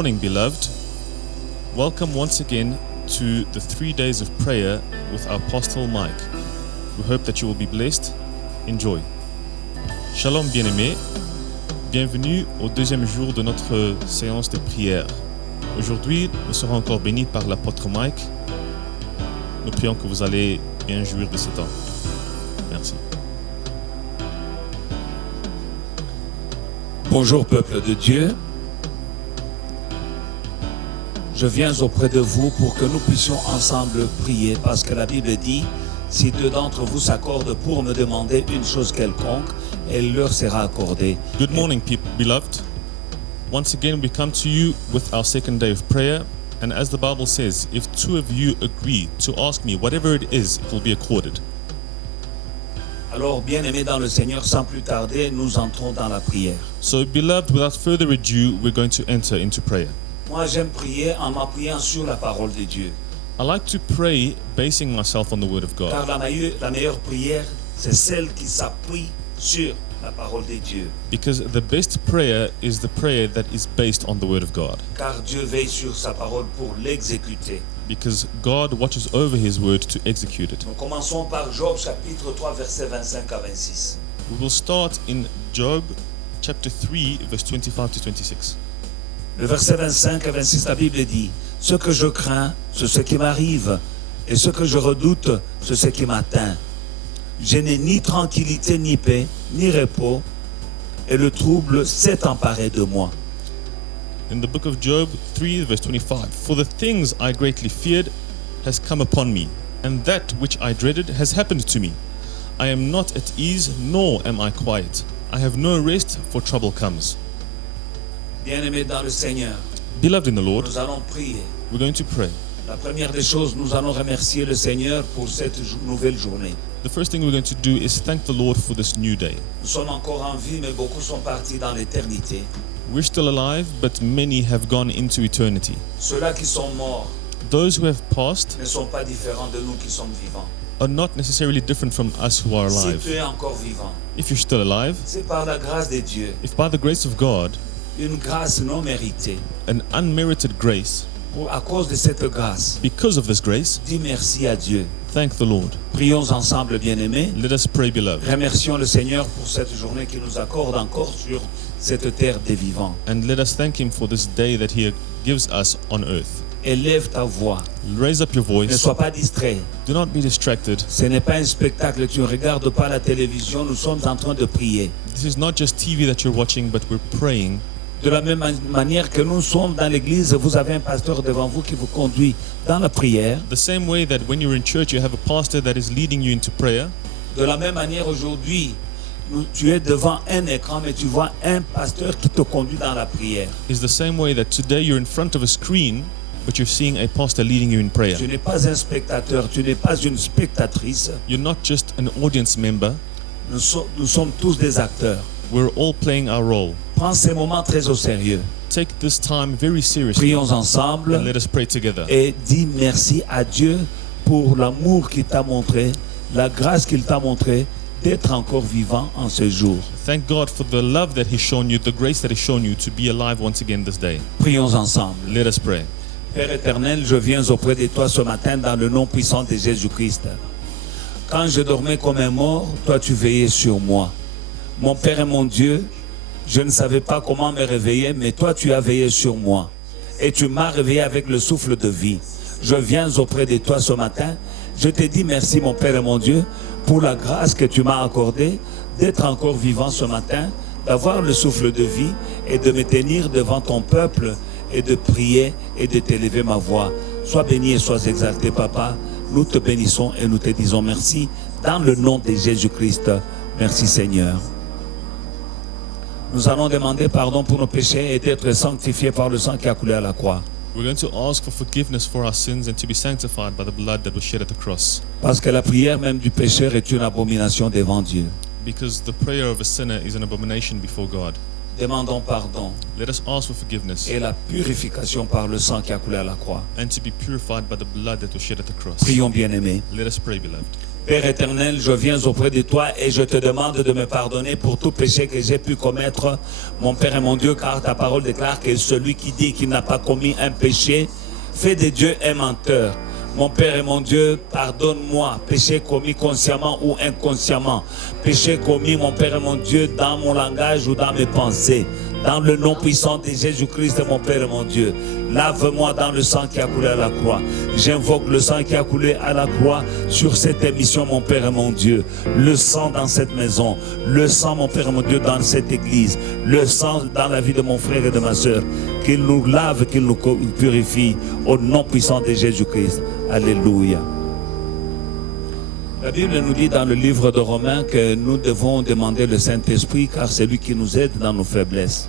morning, beloved. Welcome once again to the 3 days of prayer with our Apostle Mike. We hope that you will be blessed. Enjoy. Shalom, bien-aimés. Bienvenue au deuxième jour de notre séance de prière. Aujourd'hui, nous serons encore bénis par l'apôtre Mike. Nous prions que vous allez bien jouir de ce temps. Merci. Bonjour peuple de Dieu, je viens auprès de vous pour que nous puissions ensemble prier parce que la Bible dit, si deux d'entre vous s'accordent pour me demander une chose quelconque, elle leur sera accordée. Good morning, beloved. Once again, we come to you with our second day of prayer. And as the Bible says, if two of you agree to ask me whatever it is, it will be accorded. Alors, bien-aimés dans le Seigneur, sans plus tarder, nous entrons dans la prière. So, beloved, without further ado, we're going to enter into prayer. Moi, j'aime prier en m'appuyant sur la parole de Dieu. I like to pray basing myself on the Word of God. Car la meilleure prière, c'est celle qui s'appuie sur la parole de Dieu. Because the best prayer is the prayer that is based on the Word of God. Car Dieu veille sur sa parole pour l'exécuter. Because God watches over His Word to execute it. Nous commençons par Job chapitre 3 versets 25 à 26. We will start in Job chapter 3 verse 25 to 26. Le verset 25 à 26, la Bible dit, « Ce que je crains, c'est ce qui m'arrive, et ce que je redoute, c'est ce qui m'atteint. Je n'ai ni tranquillité, ni paix, ni repos, et le trouble s'est emparé de moi. » In the book of Job 3 verse 25, "For the things I greatly feared has come upon me, and that which I dreaded has happened to me. I am not at ease, nor am I quiet. I have no rest, for trouble comes." Bien-aimés dans le Seigneur, Beloved in the Lord, nous allons prier. we're going to pray. La première des choses, nous allons remercier le Seigneur pour cette nouvelle journée. The first thing we're going to do is thank the Lord for this new day. Nous sommes encore en vie, mais beaucoup sont partis dans l'éternité. We're still alive, but many have gone into eternity. Ceux-là qui sont morts Those who have passed ne sont pas différents de nous qui sommes vivants. are not necessarily different from us who are Si alive. tu es encore vivant, If you're still alive, c'est par la grâce de Dieu, if by the grace of God, une grâce non méritée. an unmerited grace, À cause de cette grâce, because of this grace, dis merci à Dieu. thank the Lord. Prions ensemble, bien-aimés. Let us pray, beloved. Remercions le Seigneur pour cette journée qu'il nous accorde encore sur cette terre des vivants. And let us thank Him for this day that He gives us on earth. Élève ta voix. Raise up your Ne voice. sois pas distrait. Do not be distracted. Ce n'est pas un spectacle. Tu ne regardes pas la télévision. Nous sommes en train de prier. This is not just TV that you're watching, but we're praying. De la même manière que nous sommes dans l'église, vous avez un pasteur devant vous qui vous conduit dans la prière. The same way that when you're in church, you have a pastor that is leading you into prayer. De la même manière, aujourd'hui, tu es devant un écran, mais tu vois un pasteur qui te conduit dans la prière. Is the same way that today you're in front of a screen, but you're seeing a pastor leading you in prayer. Tu n'es pas un spectateur, tu n'es pas une spectatrice. You're not just an audience member. Nous sommes tous des acteurs. We're all playing our role. Prends ces moments très au sérieux. Take this time very seriously Prions ensemble and let us pray together. et dis merci à Dieu pour l'amour qu'il t'a montré, la grâce qu'il t'a montré d'être encore vivant en ce jour. Thank God for the love that He's shown you, the grace that He's shown you to be alive once again this day. Prions ensemble. Let us pray. Père éternel, je viens auprès de toi ce matin dans le nom puissant de Jésus-Christ. Quand je dormais comme un mort, toi tu veillais sur moi. Mon Père et mon Dieu, je ne savais pas comment me réveiller, mais toi tu as veillé sur moi. Et tu m'as réveillé avec le souffle de vie. Je viens auprès de toi ce matin. Je te dis merci mon Père et mon Dieu pour la grâce que tu m'as accordée d'être encore vivant ce matin, d'avoir le souffle de vie et de me tenir devant ton peuple et de prier et de t'élever ma voix. Sois béni et sois exalté, Papa. Nous te bénissons et nous te disons merci dans le nom de Jésus-Christ. Merci, Seigneur. Nous allons demander pardon pour nos péchés et d'être sanctifiés par le sang qui a coulé à la croix. We're going to ask for forgiveness for our sins and to be sanctified by the blood that was shed at the cross. Parce que la prière même du pécheur est une abomination devant Dieu. Because the prayer of a sinner is an abomination before God. Demandons pardon Let us ask for forgiveness et la purification par le sang qui a coulé à la croix. and to be purified by the blood that was shed at the cross. Prions, bien-aimés. Let us pray, beloved. Père éternel, je viens auprès de toi et je te demande de me pardonner pour tout péché que j'ai pu commettre, mon Père et mon Dieu, car ta parole déclare que celui qui dit qu'il n'a pas commis un péché fait de Dieu un menteur. Mon Père et mon Dieu, pardonne-moi, péché commis consciemment ou inconsciemment, péché commis, mon Père et mon Dieu, dans mon langage ou dans mes pensées. Dans le nom puissant de Jésus-Christ, mon Père et mon Dieu, lave-moi dans le sang qui a coulé à la croix. J'invoque le sang qui a coulé à la croix sur cette émission, mon Père et mon Dieu. Le sang dans cette maison, le sang, mon Père et mon Dieu, dans cette église, le sang dans la vie de mon frère et de ma soeur. Qu'il nous lave, qu'il nous purifie, au nom puissant de Jésus-Christ. Alléluia. La Bible nous dit dans le livre de Romains que nous devons demander le Saint-Esprit car c'est lui qui nous aide dans nos faiblesses.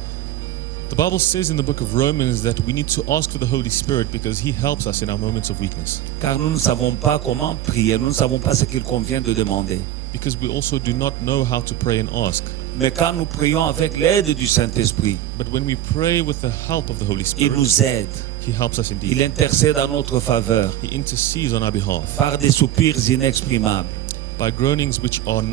The Bible says in the book of Romans that we need to ask for the Holy Spirit because He helps us in our moments of weakness. Car nous ne savons pas comment prier, nous ne savons pas ce qu'il convient de demander. Because we also do not know how to pray and ask. Mais quand nous prions avec l'aide du Saint-Esprit, But when we pray with the help of the Holy il Spirit, nous aide, He helps us indeed. il intercède en notre faveur He intercedes on our behalf par des soupirs inexprimables. by groanings which are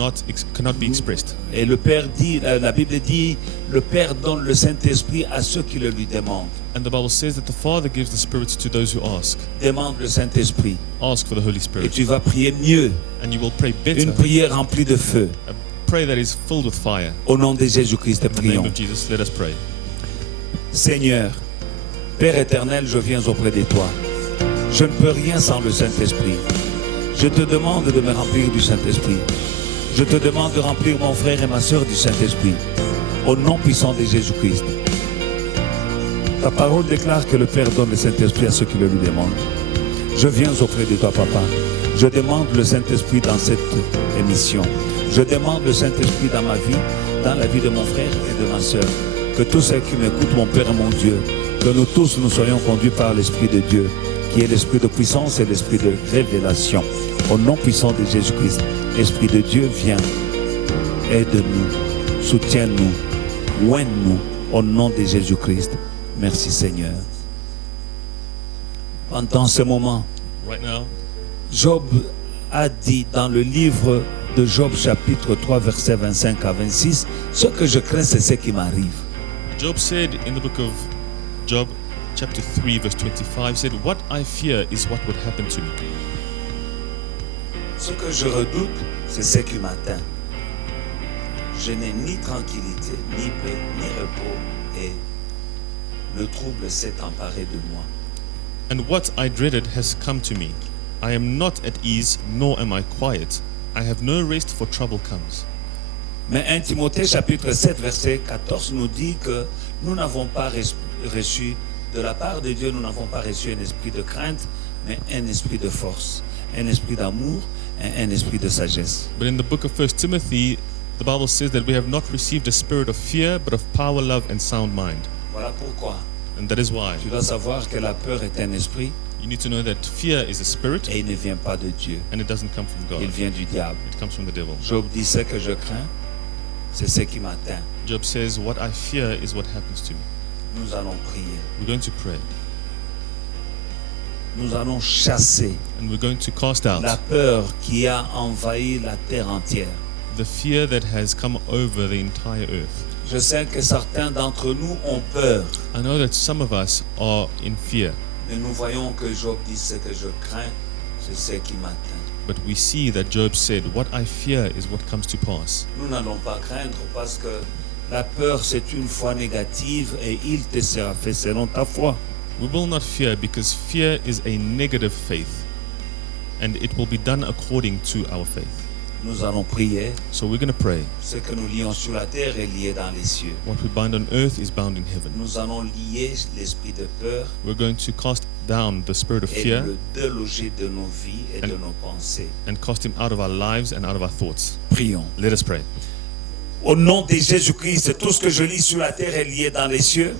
cannot be expressed. Et le Père dit, la Bible dit, le Père donne le Saint-Esprit à ceux qui le lui demandent. And the Bible says that the Father gives the Spirit to those who ask. Demande le Saint-Esprit Ask for the Holy et Spirit, tu vas prier mieux, and you will pray better. une prière remplie de feu. A prayer that is filled with fire. Au nom de Jésus-Christ, In the name prions. of Jesus, let us pray. Seigneur, Père éternel, je viens auprès de toi. Je ne peux rien sans le Saint-Esprit. Je te demande de me remplir du Saint-Esprit. Je te demande de remplir mon frère et ma soeur du Saint-Esprit. Au nom puissant de Jésus-Christ. Ta parole déclare que le Père donne le Saint-Esprit à ceux qui le lui demandent. Je viens auprès de toi, Papa. Je demande le Saint-Esprit dans cette émission. Je demande le Saint-Esprit dans ma vie, dans la vie de mon frère et de ma soeur. Que tous ceux qui m'écoutent, mon Père et mon Dieu, que nous tous nous soyons conduits par l'Esprit de Dieu, qui est l'Esprit de puissance et l'Esprit de révélation. Au nom puissant de Jésus-Christ, Esprit de Dieu, viens, aide-nous, soutiens-nous, oigne-nous, au nom de Jésus-Christ. Merci Seigneur. Pendant ce moment, Right now, Job a dit dans le livre de Job chapitre 3 versets 25 à 26, ce que je crains c'est ce qui m'arrive. Job said in the book of Job, chapter 3, verse 25, said, "What I fear is what would happen to me. Ce que je redoute, c'est ce qui m'atteint. Je n'ai ni tranquillité, ni paix, ni repos, et le trouble s'est emparé de moi. And what I dreaded has come to me. I am not at ease, nor am I quiet. I have no rest, for trouble comes." Mais 1 Timothée chapitre 7 verset 14 nous dit que nous n'avons pas reçu, de la part de Dieu, nous n'avons pas reçu un esprit de crainte, mais un esprit de force, un esprit d'amour et un esprit de sagesse. But in the book of 1 Timothy, the Bible says that we have not received a spirit of fear, but of power, love, and sound mind. Voilà pourquoi And that is why tu dois savoir que la peur est un esprit you need to know that fear is a spirit, et il ne vient pas de Dieu, and it doesn't come from il God. vient du diable. It comes from the devil. Job dit ce que je crains, c'est ce qui m'atteint. Job says, "What I fear is what happens to me." Nous allons prier, We're going to pray, nous allons chasser and we're going to cast out la peur qui a envahi la terre entière. the fear that has come over the entire earth. Je sais que certains d'entre nous ont peur, I know that some of us are in fear, mais nous voyons que Job dit ce que je crains, c'est ce qui m'atteint. but we see that Job said, "What I fear is what comes to pass." Nous n'allons pas craindre parce que la peur c'est une foi négative et il te sera fait selon ta foi. We will not fear because fear is a negative faith, and it will be done according to our faith. Nous allons prier. So we're going to pray. Ce que nous lions sur la terre est lié dans les cieux. What we bind on earth is bound in heaven. Nous allons lier l'esprit de peur We're going to cast down the spirit of et fear le déloger de nos vies et de nos pensées. and cast him out of our lives and out of our thoughts. Prions. Let us pray. Au nom de Jésus-Christ, tout ce que je lis sur la terre est lié dans les cieux.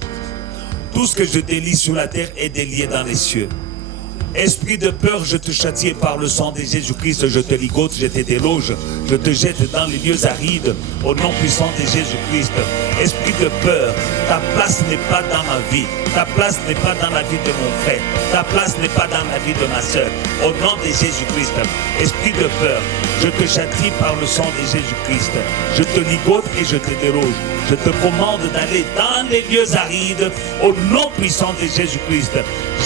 Tout ce que je délie sur la terre est délié dans les cieux. Esprit de peur, je te châtie par le sang de Jésus-Christ, je te ligote, je te déloge, je te jette dans les lieux arides, au nom puissant de Jésus-Christ. Esprit de peur, ta place n'est pas dans ma vie, ta place n'est pas dans la vie de mon frère, ta place n'est pas dans la vie de ma soeur. Au nom de Jésus-Christ, esprit de peur, Je te châtie par le sang de Jésus-Christ. Je te ligote et je te déroge. Je te commande d'aller dans les lieux arides au nom puissant de Jésus-Christ.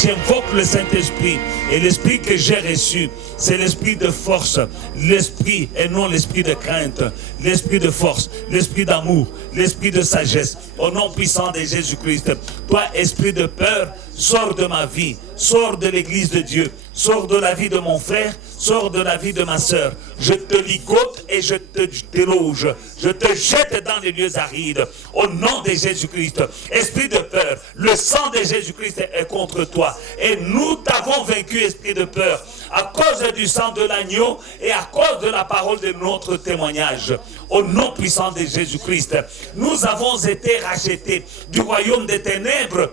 J'invoque le Saint-Esprit et l'esprit que j'ai reçu, c'est l'esprit de force, l'esprit et non l'esprit de crainte, l'esprit de force, l'esprit d'amour, l'esprit de sagesse. Au nom puissant de Jésus-Christ, toi, esprit de peur, sors de ma vie, sors de l'église de Dieu, sors de la vie de mon frère, sors de la vie de ma sœur. Je te ligote et je te déloge. Je te jette dans les lieux arides. Au nom de Jésus-Christ, esprit de peur, le sang de Jésus-Christ est contre toi. Et nous t'avons vaincu, esprit de peur, à cause du sang de l'agneau et à cause de la parole de notre témoignage. Au nom puissant de Jésus-Christ, nous avons été rachetés du royaume des ténèbres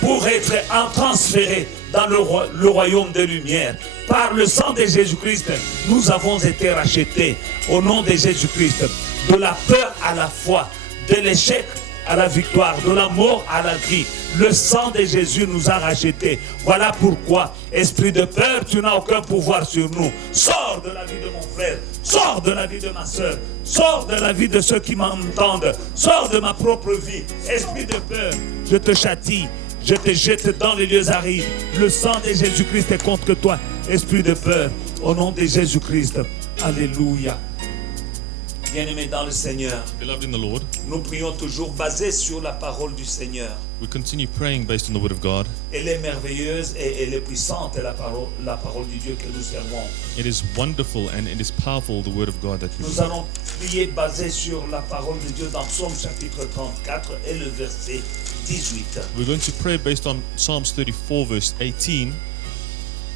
pour être transférés dans le royaume des lumières. Par le sang de Jésus-Christ, nous avons été rachetés au nom de Jésus-Christ. De la peur à la foi, de l'échec à la victoire, de la mort à la vie. Le sang de Jésus nous a rachetés. Voilà pourquoi, esprit de peur, tu n'as aucun pouvoir sur nous. Sors de la vie de mon frère, sors de la vie de ma soeur, sors de la vie de ceux qui m'entendent, sors de ma propre vie. Esprit de peur, je te châtie. Je te jette dans les lieux arides. Le sang de Jésus-Christ est contre toi, esprit de peur. Au nom de Jésus-Christ. Alléluia. Bien-aimés dans le Seigneur, Beloved in the Lord, nous prions toujours basés sur la parole du Seigneur. we continue praying based on the Word of God. Elle est merveilleuse et elle est puissante, la parole du Dieu que nous servons. It is wonderful and it is powerful, the Word of God that we Nous read. allons prier basé sur la parole de Dieu dans Psaume chapitre 34 et le verset 18. We're going to pray based on Psalms 34 verse 18.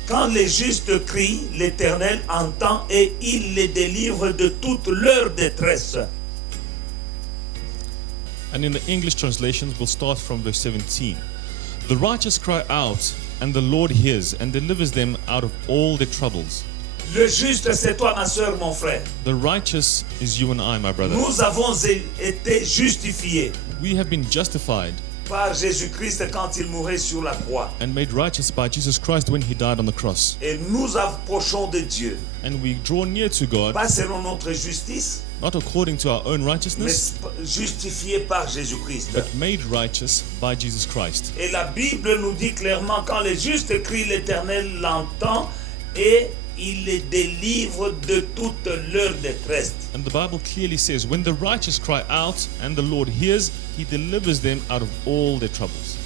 Quand les justes crient, l'Éternel entend et il les délivre de toute leur détresse. And in the English translations, we'll start from verse 17. The righteous cry out, and the Lord hears and delivers them out of all their troubles. Le juste, c'est toi, ma soeur, mon frère. The righteous is you and I, my brother. Nous avons été justifiés We have been justified par Jésus-Christ quand il mourait sur la croix. and made righteous by Jesus Christ when he died on the cross. Et nous approchons de Dieu, And we draw near to God, pas selon notre justice, not according to our own mais righteousness, justifiés par Jésus-Christ. but made righteous by Jesus Christ. Et la Bible nous dit clairement, quand les justes crient, l'Éternel l'entend et il les délivre de toute leur détresse. And the Bible clearly says, when the righteous cry out and the Lord hears, he delivers them out of all their troubles.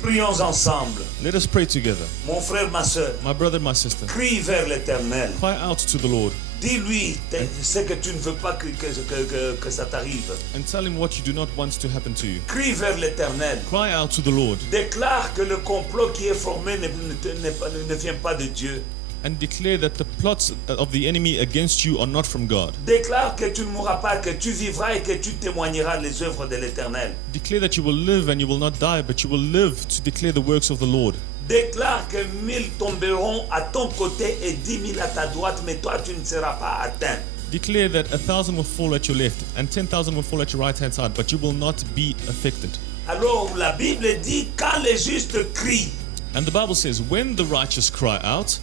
Prions ensemble. Let us pray together. Mon frère, ma soeur, My brother, my sister, crie vers l'Éternel. cry out to the Lord Dis-lui ce que tu ne veux pas que ça t'arrive. and tell him what you do not want to happen to you. Crie vers l'Éternel. Cry out to the Lord Déclare que le complot qui est formé ne vient pas de Dieu. and declare that the plots of the enemy against you are not from God. Déclare que tu ne mourras pas, que tu vivras et que tu témoigneras les œuvres de l'Éternel. Declare that you will live and you will not die, but you will live to declare the works of the Lord. Déclare que 1000 tomberont à ton côté et 10 000 à ta droite, mais toi tu ne seras pas atteint. Declare that 1,000 will fall at your left and 10,000 will fall at your right hand side, but you will not be affected. Alors la Bible dit quand les justes crient, And the Bible says, when the righteous cry out,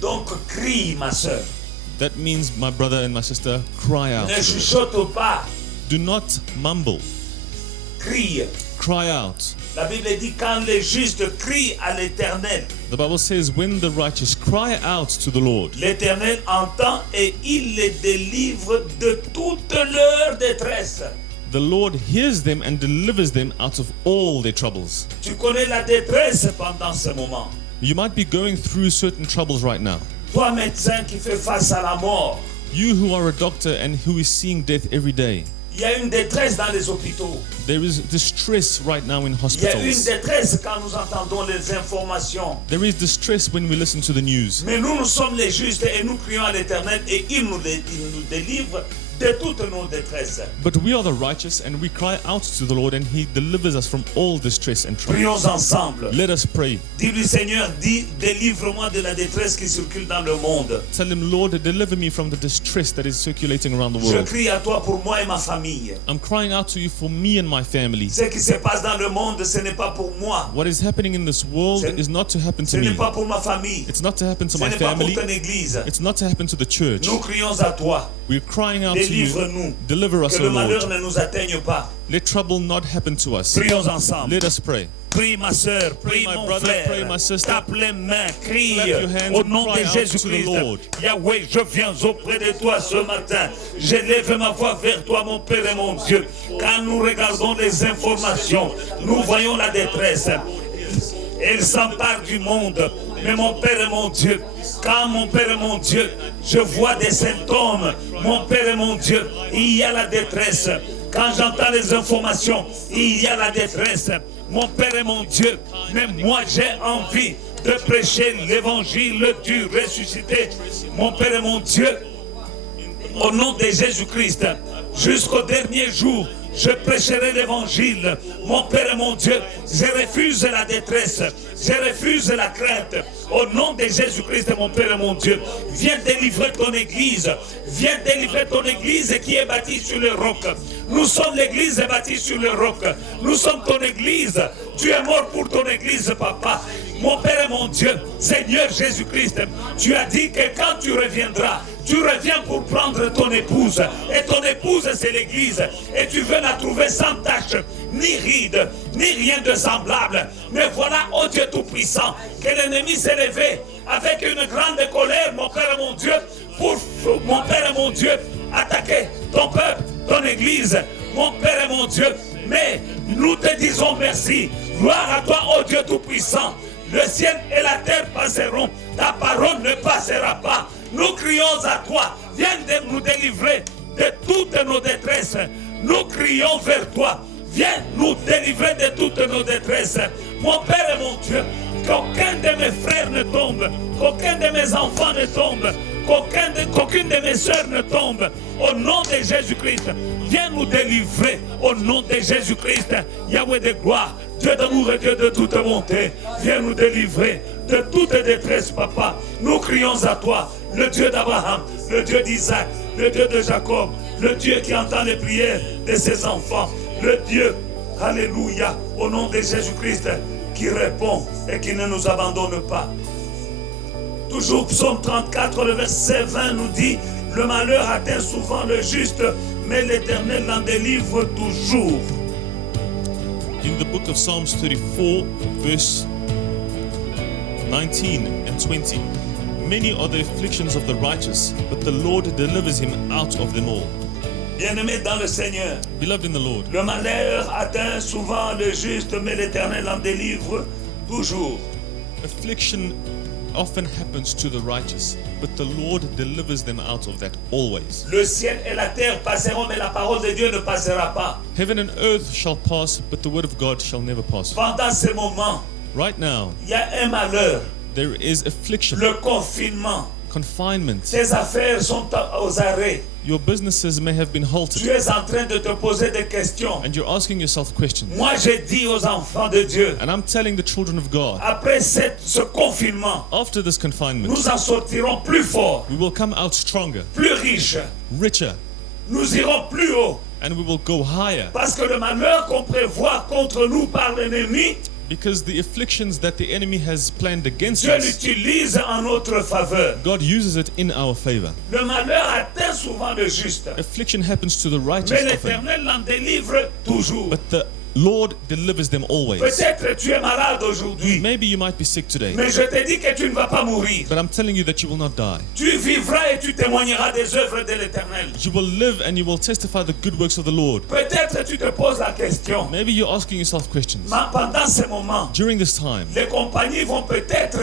donc crie ma soeur. that means, my brother and my sister, cry out. Ne chuchote pas, Do not mumble. crie. Cry out. La Bible dit quand les justes crient à l'Éternel, The Bible says, when the righteous cry out to the Lord, l'Éternel entend et il les délivre de toute leur détresse. the Lord hears them and delivers them out of all their troubles. Tu connais la détresse pendant ce moment. You might be going through certain troubles right now. Toi, médecin qui fait face à la mort, You who are a doctor and who is seeing death every day, il y a une détresse dans les hôpitaux. there is distress right now in Il y a une hospitals. détresse quand nous entendons les informations. There is distress when we listen to the news. Mais nous sommes les justes et nous crions à l'Éternel et il nous délivre de toutes nos détresses. But we are the righteous, and we cry out to the Lord, and He delivers us from all distress and trouble. Prions ensemble. Let us pray. Dis-lui, Seigneur, délivre-moi de la détresse qui circule dans le monde. Tell Him, Lord, deliver me from the distress that is circulating around the Je world. crie à toi pour moi et ma famille. I'm crying out to you for me and my family. Ce qui se passe dans le monde, ce n'est pas pour moi. What is happening in this world is not to happen Ce to n'est me. pas pour ma famille. It's not to happen to Ce my n'est pas pour family. ton église. It's not to happen to the church. Nous crions à toi. We're crying out to you. Délivre-nous. Deliver us, Que O le malheur Lord. ne nous atteigne pas. Let trouble not happen to us. Prions ensemble. Let us pray. Prie ma soeur, prie my mon brother, frère. pray my sister. Tape les mains, crie Clap your hands au and nom cry de out to Jésus-Christ. the Lord. Yahweh, je viens auprès de toi ce matin. J'élève ma voix vers toi, mon Père et mon Dieu. Quand nous regardons les informations, nous voyons la détresse. Elle s'empare du monde. Mais mon Père et mon Dieu, quand mon Père et mon Dieu, je vois des symptômes, mon Père et mon Dieu, il y a la détresse. Quand j'entends les informations, il y a la détresse. Mon Père et mon Dieu, mais moi j'ai envie de prêcher l'évangile du ressuscité. Mon Père et mon Dieu, au nom de Jésus-Christ, jusqu'au dernier jour, je prêcherai l'évangile. Mon Père et mon Dieu, je refuse la détresse, je refuse la crainte. Au nom de Jésus-Christ, mon Père et mon Dieu, viens délivrer ton église. Viens délivrer ton église qui est bâtie sur le roc. Nous sommes l'église bâtie sur le roc. Nous sommes ton église. Tu es mort pour ton église, papa. Mon Père et mon Dieu, Seigneur Jésus-Christ, tu as dit que quand tu reviendras, tu reviens pour prendre ton épouse. Et ton épouse, c'est l'église. Et tu veux la trouver sans tache, ni ride, ni rien de semblable. Mais voilà, ô Dieu Tout-Puissant, que l'ennemi s'est levé avec une grande colère, mon Père et mon Dieu, pour, mon Père et mon Dieu, attaquer ton peuple, ton église, mon Père et mon Dieu. Mais nous te disons merci. Gloire à toi, ô Dieu Tout-Puissant. Le ciel et la terre passeront, ta parole ne passera pas. Nous crions à toi, viens de nous délivrer de toutes nos détresses. Nous crions vers toi, viens nous délivrer de toutes nos détresses. Mon Père et mon Dieu, qu'aucun de mes frères ne tombe, qu'aucun de mes enfants ne tombe, qu'aucune de mes soeurs ne tombe. Au nom de Jésus-Christ, viens nous délivrer. Au nom de Jésus-Christ, Yahweh de gloire, Dieu d'amour et Dieu de toute bonté, viens nous délivrer de toute détresse, papa. Nous crions à toi, le Dieu d'Abraham, le Dieu d'Isaac, le Dieu de Jacob, le Dieu qui entend les prières de ses enfants, le Dieu, alléluia, au nom de Jésus-Christ, qui répond et qui ne nous abandonne pas. Toujours Psaume 34, le verset 20 nous dit, le malheur atteint souvent le juste, mais l'Éternel l'en délivre toujours. In the book of Psalms 34, verse 19 and 20, many are the afflictions of the righteous, but the Lord delivers him out of them all. Bien-aimé dans le Seigneur, Beloved in the Lord, le malheur atteint souvent le juste, mais l'Éternel en délivre toujours. affliction often happens to the righteous, but the Lord delivers them out of that always. Le ciel et la terre passeront, mais la parole de Dieu ne passera pas. Heaven and earth shall pass, but the word of God shall never pass. Pendant ce moment, Right now, il y a un malheur, there is affliction, le confinement. confinement. Tes affaires sont aux arrêts. Your businesses may have been Tu halted, es en train de te poser des questions. and you're asking yourself questions. Moi, j'ai dit aux enfants de Dieu, And I'm telling the children of God, après ce confinement, after this confinement, nous en sortirons plus forts, we will come out stronger, plus riches. richer, Nous irons plus haut. and we will go higher. Parce que le malheur qu'on prévoit contre nous par l'ennemi, Because the afflictions that the enemy has planned against Dieu us, l'utilise en notre faveur. God uses it in our favor. Le malheur atteint souvent le juste, Affliction happens to the righteous mais often, l'Éternel l'en délivre toujours. but the Lord delivers them always. Peut-être tu es malade aujourd'hui, Maybe you might be sick today, mais je te dis que tu ne vas pas mourir. but I'm telling you that you will not die. Tu vivras et tu témoigneras des œuvres de l'Éternel. You will live and you will testify the good works of the Lord. Peut-être tu te poses la question, Maybe you're asking yourself questions. mais pendant ce moment, During this time, les compagnies vont peut-être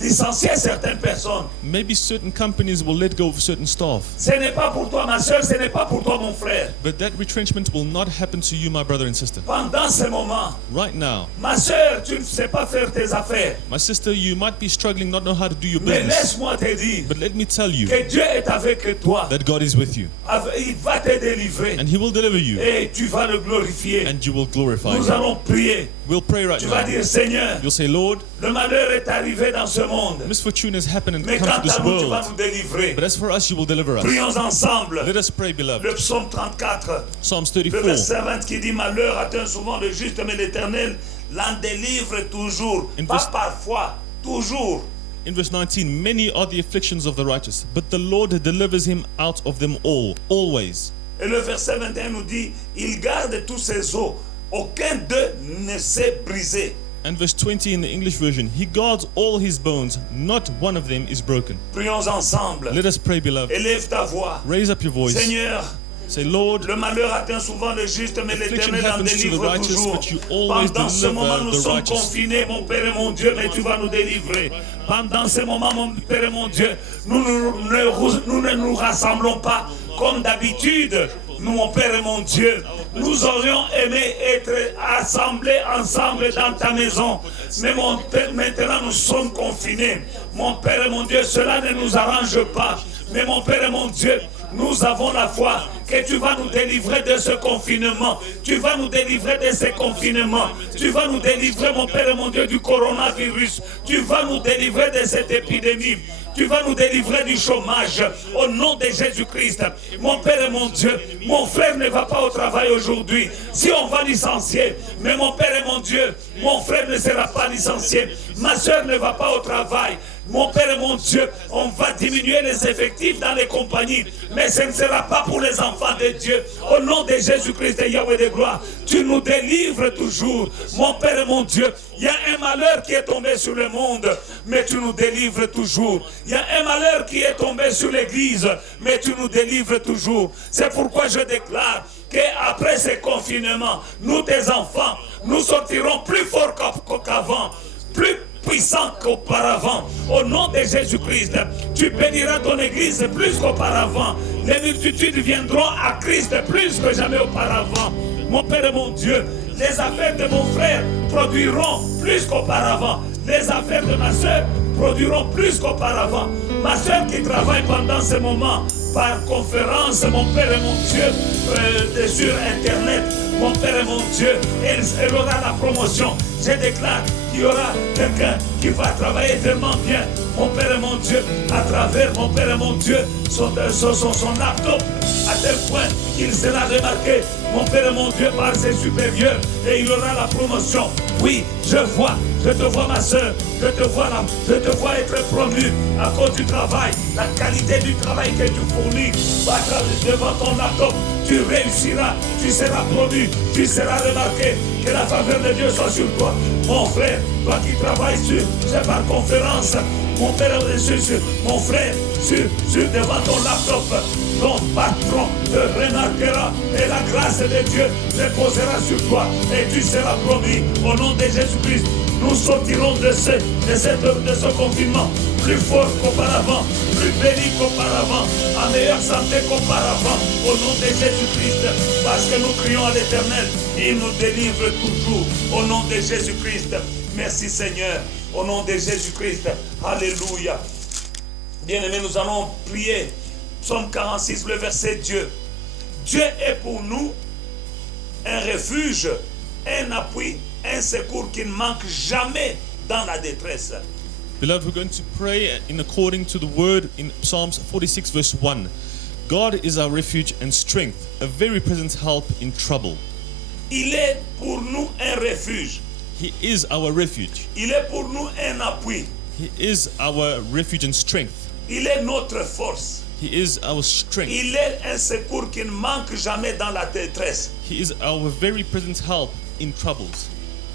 licencier certaines personnes. Maybe certain companies will let go of certain staff. Ce n'est pas pour toi, ma soeur, ce n'est pas pour toi, mon frère. But that retrenchment will not happen to you, my brother and sister. Pendant ce moment, Right now, ma soeur, tu ne sais pas faire tes affaires. my sister, you might be struggling, not know how to do your Mais business. laisse-moi te dire But let me tell you que Dieu est avec toi. that God is with you. Il va te délivrer. And He will deliver you. Et tu vas le glorifier. And you will glorify Nous Him. allons prier. We'll pray right Tu vas now. dire, Seigneur, You'll say, Lord, le malheur est arrivé dans ce monde. misfortune has happened and Mais come quant to this à nous, tu vas world. nous délivrer. But as for us, you will deliver us. Prions ensemble. Let us pray, beloved. Le psaume 34, Psalms le 34. verset 20 qui dit, malheur atteint souvent le juste, mais l'Éternel l'en délivre toujours. In Pas verse- parfois, toujours. In verse 19, many are the afflictions of the righteous, but the Lord delivers him out of them all, always. Et le verset 21 nous dit, il garde tous ses os. Aucun d'eux ne s'est brisé. And verse 20 in the English version, he guards all his bones, not one of them is broken. Prions ensemble. Let us pray, beloved. Élève ta voix. Raise up your voice. Seigneur, Say, Lord, le malheur atteint souvent le juste, mais Affliction l'Éternel en happens to the délivre righteous, toujours. but you always Pendant ce deliver moment, nous the sommes righteous. confinés, mon Père et mon Dieu, mais tu vas nous délivrer. Pendant ce moment, mon Père et mon Dieu, nous ne nous rassemblons pas comme d'habitude. Nous, mon Père et mon Dieu, nous aurions aimé être assemblés ensemble dans ta maison. Mais mon Père, maintenant nous sommes confinés. Mon Père et mon Dieu, cela ne nous arrange pas. Mais mon Père et mon Dieu, nous avons la foi que tu vas nous délivrer de ce confinement. Tu vas nous délivrer de ce confinement. Tu vas nous délivrer, mon Père et mon Dieu, du coronavirus. Tu vas nous délivrer de cette épidémie. Tu vas nous délivrer du chômage au nom de Jésus-Christ. Mon Père et mon Dieu, mon frère ne va pas au travail aujourd'hui. Si on va licencier, mais mon Père et mon Dieu, mon frère ne sera pas licencié. Ma soeur ne va pas au travail. Mon Père et mon Dieu, on va diminuer les effectifs dans les compagnies. Mais ce ne sera pas pour les enfants de Dieu. Au nom de Jésus-Christ et Yahweh de gloire, tu nous délivres toujours. Mon Père et mon Dieu, il y a un malheur qui est tombé sur le monde, mais tu nous délivres toujours. Il y a un malheur qui est tombé sur l'Église, mais tu nous délivres toujours. C'est pourquoi je déclare qu'après ce confinement, nous, tes enfants, nous sortirons plus forts qu'avant, plus puissant qu'auparavant. Au nom de Jésus-Christ, tu béniras ton Église plus qu'auparavant. Les multitudes viendront à Christ plus que jamais auparavant. Mon Père et mon Dieu, les affaires de mon frère produiront plus qu'auparavant. Les affaires de ma soeur produiront plus qu'auparavant. Ma soeur qui travaille pendant ce moment par conférence, mon Père et mon Dieu, sur Internet, mon Père et mon Dieu, elle aura la promotion. Je déclare qu'il y aura quelqu'un qui va travailler tellement bien, mon Père et mon Dieu, à travers mon Père et mon Dieu, son laptop, à tel point qu'il sera remarqué, mon Père et mon Dieu, par ses supérieurs, et il aura la promotion. Oui, je te vois ma soeur, je te vois être promu à cause du travail, la qualité du travail que tu fournis, devant ton laptop, tu réussiras, tu seras promu, tu seras remarqué, que la faveur de Dieu soit sur toi. Mon frère, toi qui travailles sur par conférence, mon père, mon frère, devant ton laptop, ton patron te remarquera et la grâce de Dieu reposera sur toi et tu seras promu au nom de Jésus-Christ. Nous sortirons de ce confinement plus fort qu'auparavant, plus béni qu'auparavant, en meilleure santé qu'auparavant, au nom de Jésus-Christ, parce que nous crions à l'Éternel, il nous délivre toujours, au nom de Jésus-Christ. Merci Seigneur, au nom de Jésus-Christ. Alléluia. Bien-aimés, nous allons prier. Psaume 46, le verset Dieu. Dieu est pour nous un refuge, un appui, un secours qui ne manque jamais dans la détresse. Beloved, we're going to pray in according to the word in Psalms 46 verse 1. God is our refuge and strength, a very present help in trouble. Il est pour nous un refuge. He is our refuge. Il est pour nous un appui. He is our refuge and strength. Il est notre force. He is our strength. Il est un secours qui ne manque jamais dans la détresse. He is our very present help in troubles.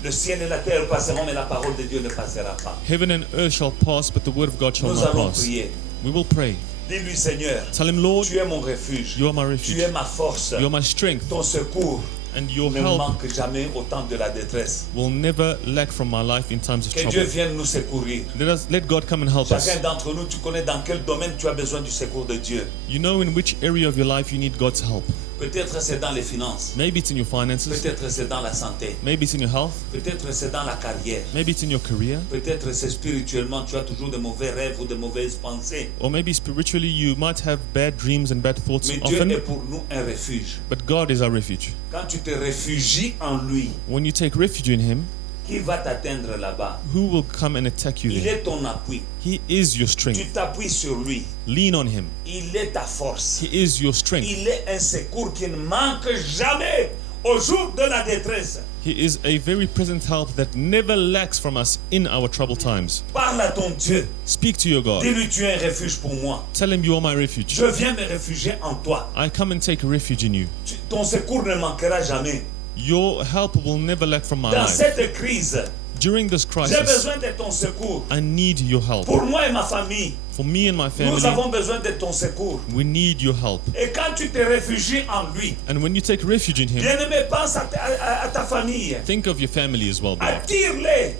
Le ciel et la terre passeront, mais la parole de Dieu ne passera pas. Heaven and earth shall pass, but the word of God shall Nous not allons pass. prier. We will pray. Dis-lui, Seigneur, Tell him, Lord, tu es mon refuge. you are my Tu refuge. es ma force. You are my strength. Ton secours and your ne help manque jamais au temps de la détresse. will never lack from my life in times of Que Dieu trouble. vienne nous secourir. Let God come and help us. Chacun d'entre nous, tu connais dans quel domaine tu as besoin du secours de Dieu. You know in which area of your life you need God's help. Peut-être c'est dans les finances. Maybe it's in your finances. Peut-être c'est dans la santé. Maybe it's in your health. Peut-être c'est dans la carrière. Maybe it's in your career. Peut-être c'est spirituellement, tu as toujours de mauvais rêves ou de mauvaises pensées. Or maybe spiritually you might have bad dreams and bad thoughts Mais Dieu est often. pour nous un refuge. But God is our refuge. Quand tu te réfugies en lui, When you take refuge in Him, qui va t'atteindre là-bas? who will come and attack you Il there? est ton appui. He is your Tu strength. t'appuies sur lui. Lean on Him. Il est ta force. He is your strength. Il est un secours qui ne manque jamais au jour de la détresse. He is a very present help that never lacks from us in our troubled times. Parle à ton Dieu. Speak to your God. Dis-lui, tu es un refuge pour moi. Tell Him you are my refuge. Je viens me réfugier en toi. I come and take refuge in you. Ton secours ne manquera jamais. Your help will never lack from my Dans life. cette crise, During this j'ai crisis, besoin de ton secours. I need your help. Pour moi et ma famille, For me and my nous family, avons besoin de ton secours. we need your help. Et quand tu te réfugies en lui, And when you take refuge in Him, bien-aimé, pense à ta famille. think of your family as well, beloved. Attire-les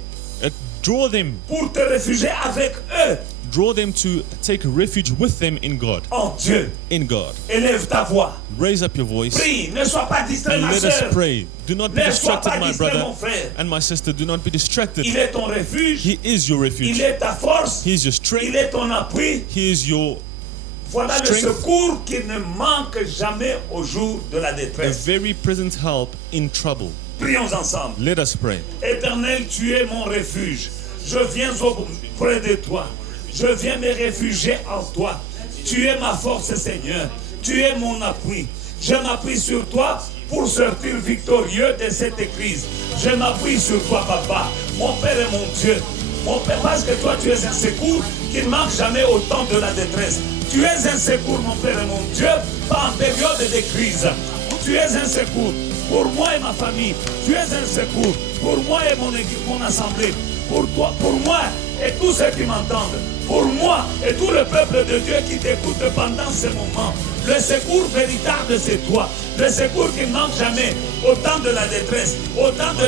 Draw them. pour te réfugier avec eux Draw them to take refuge with them in God. en Dieu. In God. Élève ta voix. Raise up your voice Prie, ne sois pas distrait, and ma let us soeur. pray. Do not be Ne sois distracted, pas my distrait, brother mon frère. and my sister. Do not be distracted. Il est ton refuge, He is your il refuge. est ta force, He is your il strength. est ton appui. He is your Voilà le strength. secours qui ne manque jamais au jour de la a détresse. very present help in trouble. Prions ensemble. Let us pray. Éternel, tu es mon refuge. Je viens auprès de toi. Je viens me réfugier en toi. Tu es ma force, Seigneur. Tu es mon appui. Je m'appuie sur toi pour sortir victorieux de cette crise. Je m'appuie sur toi, Papa. Mon Père et mon Dieu. Mon Père, parce que toi, tu es un secours qui ne manque jamais au temps de la détresse. Tu es un secours, mon Père et mon Dieu, en période de crise. Tu es un secours pour moi et ma famille. Tu es un secours pour moi et mon équipe, mon assemblée. Pour toi, pour moi et tous ceux qui m'entendent. Pour moi et tout le peuple de Dieu qui t'écoute pendant ce moment. Le secours véritable, c'est toi. Le secours qui ne manque jamais au temps de la détresse, au temps de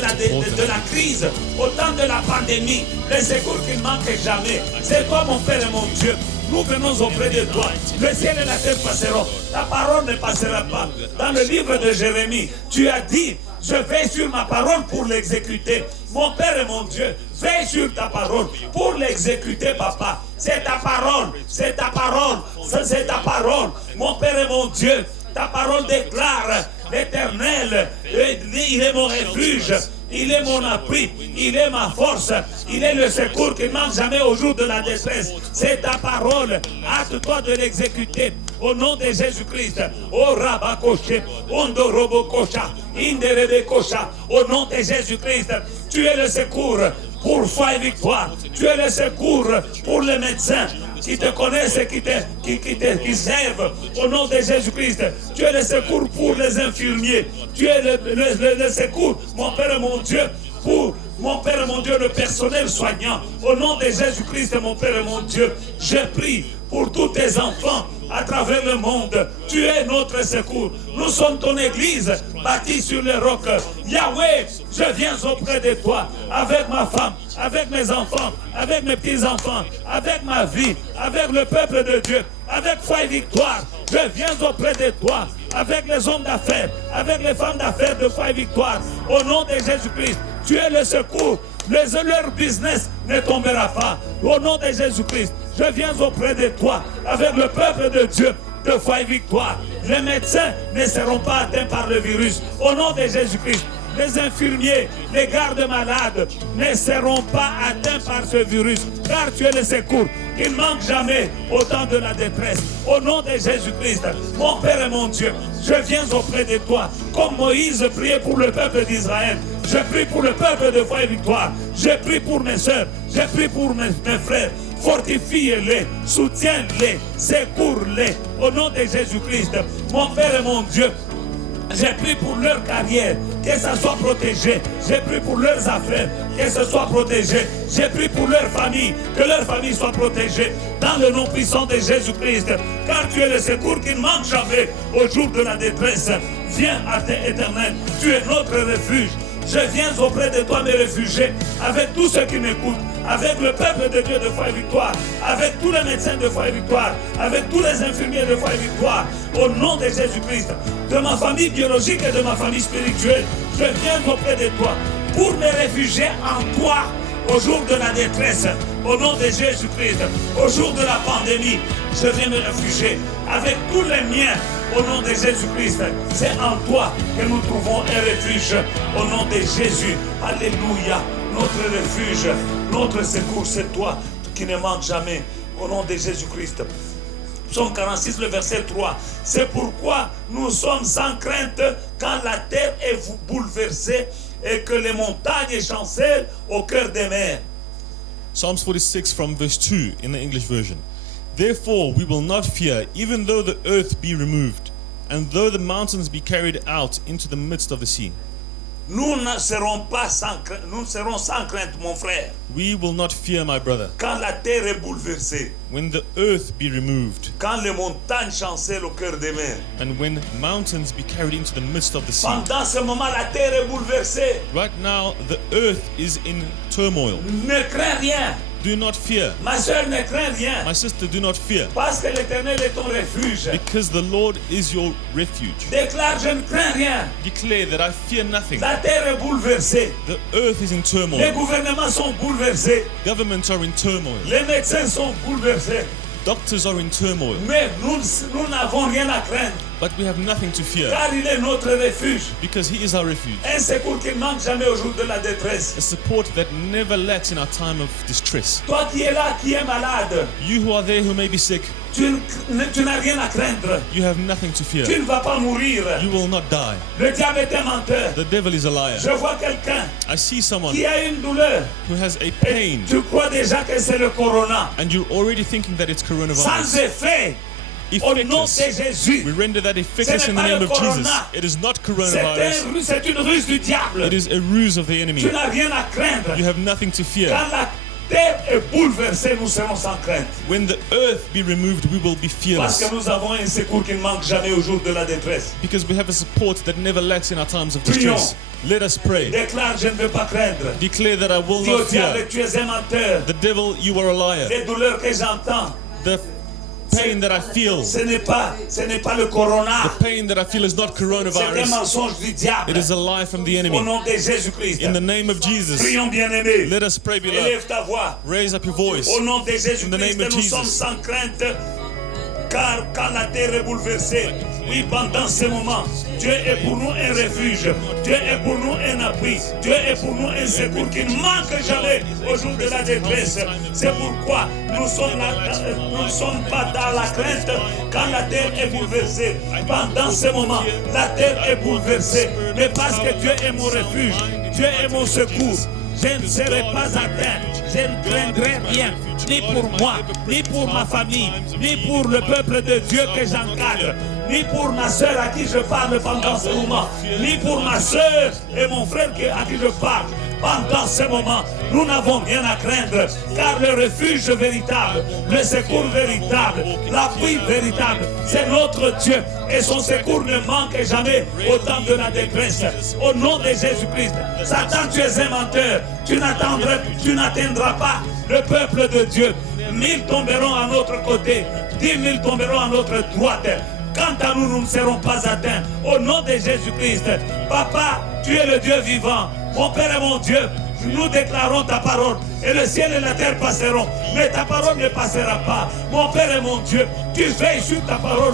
la crise, au temps de la pandémie. Le secours qui ne manque jamais. C'est toi, mon Père et mon Dieu. Nous venons auprès de toi. Le ciel et la terre passeront. Ta parole ne passera pas. Dans le livre de Jérémie, tu as dit, je vais sur ma parole pour l'exécuter. Mon Père et mon Dieu, veille sur ta parole pour l'exécuter, Papa. C'est ta parole, c'est ta parole, c'est ta parole. Mon Père et mon Dieu, ta parole déclare l'Éternel, il est mon refuge. Il est mon appui, il est ma force, il est le secours qui ne manque jamais au jour de la détresse. C'est ta parole, hâte-toi de l'exécuter. Au nom de Jésus-Christ, au Rabakoshe, Ondorobokosha, Inderebekosha, au nom de Jésus-Christ, tu es le secours pour foi et victoire. Tu es le secours pour les médecins qui te connaissent et qui servent au nom de Jésus-Christ. Tu es le secours pour les infirmiers. Tu es le secours, mon Père et mon Dieu, pour mon Père et mon Dieu, le personnel soignant. Au nom de Jésus-Christ, mon Père et mon Dieu, je prie pour tous tes enfants à travers le monde. Tu es notre secours. Nous sommes ton église bâtie sur le roc. Yahweh, je viens auprès de toi avec ma femme, avec mes enfants, avec mes petits-enfants, avec ma vie, avec le peuple de Dieu, avec foi et victoire. Je viens auprès de toi avec les hommes d'affaires, avec les femmes d'affaires de foi et victoire. Au nom de Jésus-Christ, tu es le secours. Leur business ne tombera pas. Au nom de Jésus-Christ, je viens auprès de toi avec le peuple de Dieu de foi et victoire. Les médecins ne seront pas atteints par le virus. Au nom de Jésus-Christ, les infirmiers, les gardes malades ne seront pas atteints par ce virus, car tu es le secours. Il ne manque jamais au temps de la détresse. Au nom de Jésus-Christ, mon Père et mon Dieu, je viens auprès de toi, comme Moïse priait pour le peuple d'Israël. Je prie pour le peuple de foi et victoire. Je prie pour mes soeurs, je prie pour mes frères. Fortifie-les, soutiens-les, secours-les. Au nom de Jésus-Christ, mon Père et mon Dieu, J'ai pris pour leur carrière, que ça soit protégé. J'ai pris pour leurs affaires, que ce soit protégé. J'ai pris pour leur famille, que leur famille soit protégée. Dans le nom puissant de Jésus-Christ. Car tu es le secours qui ne manque jamais au jour de la détresse. Viens à tes éternels, tu es notre refuge. Je viens auprès de toi me réfugier avec tous ceux qui m'écoutent, avec le peuple de Dieu de Foi et Victoire, avec tous les médecins de Foi et Victoire, avec tous les infirmiers de Foi et Victoire, au nom de Jésus-Christ, de ma famille biologique et de ma famille spirituelle, je viens auprès de toi pour me réfugier en toi au jour de la détresse, au nom de Jésus-Christ, au jour de la pandémie, je viens me réfugier avec tous les miens. Au nom de Jésus-Christ, c'est en toi que nous trouvons un refuge. Au nom de Jésus, alléluia, notre refuge, notre secours, c'est toi qui ne manque jamais. Au nom de Jésus-Christ. Psaume 46, le verset 3. C'est pourquoi nous sommes sans crainte quand la terre est bouleversée et que les montagnes chancellent au cœur des mers. Psalms 46 from verse 2 in the English version. Therefore we will not fear, even though the earth be removed, and though the mountains be carried out into the midst of the sea. Nous ne serons pas sans crainte, nous serons sans crainte, mon frère. We will not fear, my brother, Quand la terre est bouleversée, when the earth be removed, quand les montagnes chancellent au cœur des mers. and when mountains be carried into the midst of the sea. Pendant ce moment, la terre est bouleversée. Right now, the earth is in turmoil. Ne crains rien. Do not fear. Ma soeur, ne crains rien. My sister, do not fear, Parce que l'Éternel est ton refuge. because the Lord is your refuge. Déclare, je ne crains rien. Declare that I fear nothing. La terre est bouleversée. The earth is in Les turmoil. gouvernements sont bouleversés. Governments are in turmoil. Les médecins sont bouleversés. Doctors are in turmoil. Mais nous n'avons rien à craindre. But we have nothing to fear, Car il est notre refuge. because He is our refuge. Un secours qui ne manque jamais au jour de la détresse. A support that never lacks in our time of distress. Toi qui es là, qui es malade, You who are there who may be sick, tu n'as rien à craindre. you have nothing to fear. Tu ne vas pas mourir. You will not die. Le diable est un menteur. The devil is a liar. Je vois quelqu'un I see someone qui a une douleur. who has a Et pain, tu crois déjà que c'est le corona. and you're already thinking that it's Sans coronavirus. effet. Au nom de Effectless. Jésus. We render that effectless Ce in n'est the pas name le of Jesus. corona. It is not C'est coronavirus. une ruse du diable. It is a ruse of the enemy. Tu n'as rien à craindre. You have nothing to fear. Quand la terre est bouleversée, nous serons sans crainte. When the earth be removed, we will be Parce fearless, que nous avons un secours qui ne manque jamais au jour de la détresse. because we have a support that never lacks in our times of Prions. distress. Let us pray. Déclare, je ne veux pas craindre. Declare that I will Dis au not diable, fear. tu es un menteur. The devil, you are a liar. Les douleurs que j'entends, The pain that I feel, ce n'est pas le corona. the pain that I feel is not C'est un coronavirus. mensonge du diable. It is a lie from the Au enemy. nom de Jésus-Christ. In the name of Jesus, Prions bien-aimés. let us pray, beloved. Élève ta voix. Raise up your voice. Au nom de In the Jésus-Christ, name of nous sommes Jesus. sans crainte. Car quand la terre est bouleversée, oui, pendant ce moment, Dieu est pour nous un refuge. Dieu est pour nous un appui. Dieu est pour nous un secours qui ne manque jamais au jour de la détresse. C'est pourquoi nous ne sommes pas dans la crainte quand la terre est bouleversée. Pendant ce moment, la terre est bouleversée. Mais parce que Dieu est mon refuge, Dieu est mon secours, je ne serai pas atteint. Je ne craindrai rien, ni pour moi, ni pour ma famille, ni pour le peuple de Dieu que j'encadre, ni pour ma soeur à qui je parle pendant ce moment, ni pour ma soeur et mon frère à qui je parle. Pendant ce moment, nous n'avons rien à craindre, car le refuge véritable, le secours véritable, l'appui véritable, c'est notre Dieu. Et son secours ne manque jamais au temps de la détresse. Au nom de Jésus-Christ, Satan, tu es un menteur. Tu n'atteindras pas le peuple de Dieu. 1000 tomberont à notre côté, 10 000 tomberont à notre droite. Quant à nous, nous ne serons pas atteints. Au nom de Jésus-Christ, Papa, tu es le Dieu vivant. Mon Père et mon Dieu, nous déclarons ta parole. Et le ciel et la terre passeront, mais ta parole ne passera pas. Mon Père et mon Dieu, tu veilles sur ta parole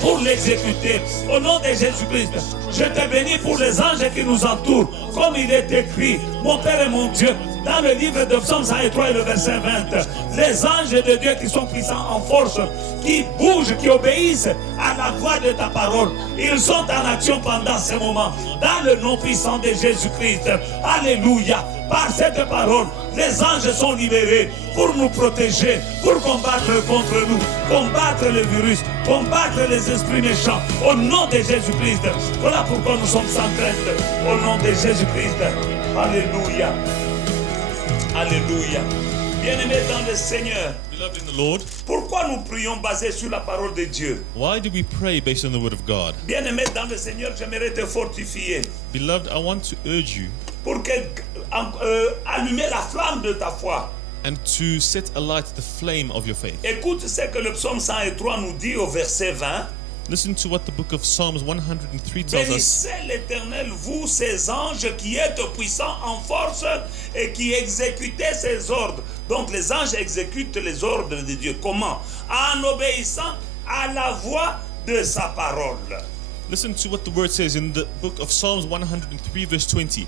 pour l'exécuter. Au nom de Jésus-Christ, je te bénis pour les anges qui nous entourent. Comme il est écrit, mon Père et mon Dieu, Dans le livre de Psaume 103 et le verset 20, les anges de Dieu qui sont puissants en force, qui bougent, qui obéissent à la voix de ta parole, ils sont en action pendant ces moments. Dans le nom puissant de Jésus-Christ. Alléluia. Par cette parole, les anges sont libérés pour nous protéger, pour combattre contre nous, combattre le virus, combattre les esprits méchants. Au nom de Jésus-Christ. Voilà pourquoi nous sommes sans crainte. Au nom de Jésus-Christ. Alléluia. Alléluia. Bien-aimés dans le Seigneur. Beloved in the Lord, Pourquoi nous prions basés sur la parole de Dieu? why do we pray based on the word of God? Bien-aimé dans le Seigneur, j'aimerais te fortifier Beloved, I want to urge you pour que, allumer la flamme de ta foi. and to set alight the flame of your faith. Écoute ce que le psaume 103 nous dit au verset 20. Listen to what the book of Psalms 103 tells us. Bénissez l'Éternel, vous, ses anges qui êtes puissants en force et qui exécutez ses ordres. Donc les anges exécutent les ordres de Dieu. Comment? En obéissant à la voix de sa parole. Listen to what the word says in the book of Psalms 103 verse 20.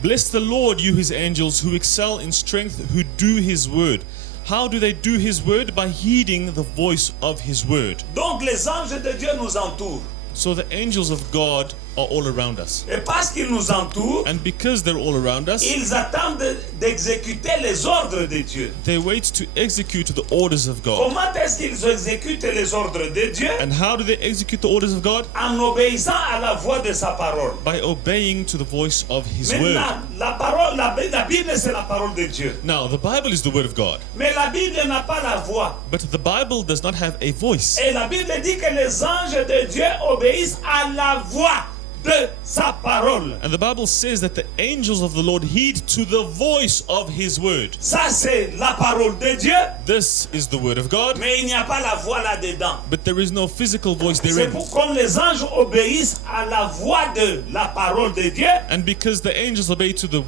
Bless the Lord, you his angels, who excel in strength, who do his word. How do they do his word? By heeding the voice of his word. Donc les anges de Dieu nous entourent. So the angels of God are all around us. Et parce qu'ils nous entourent, And because they're all around us, ils attendent d'exécuter les ordres de Dieu. they wait to execute the orders of God. Comment est-ce qu'ils exécutent les ordres de Dieu? And how do they execute the orders of God? En obéissant à la voix de sa parole. By obeying to the voice of his word. Maintenant, la Bible, c'est la parole de Dieu. Now, the Bible is the word of God, Mais la Bible n'a pas la voix. but the Bible does not have a voice. Et la Bible dit que les anges de Dieu obéissent à la voix de sa parole. And the Bible says that the angels of the Lord heed to the voice of his word. Ça, c'est la parole de Dieu, This is the word of God, mais il n'y a pas la voix là-dedans. but there is no physical voice C'est therein. pour comme les anges obéissent à la voix de la parole de Dieu, And because the angels obey to the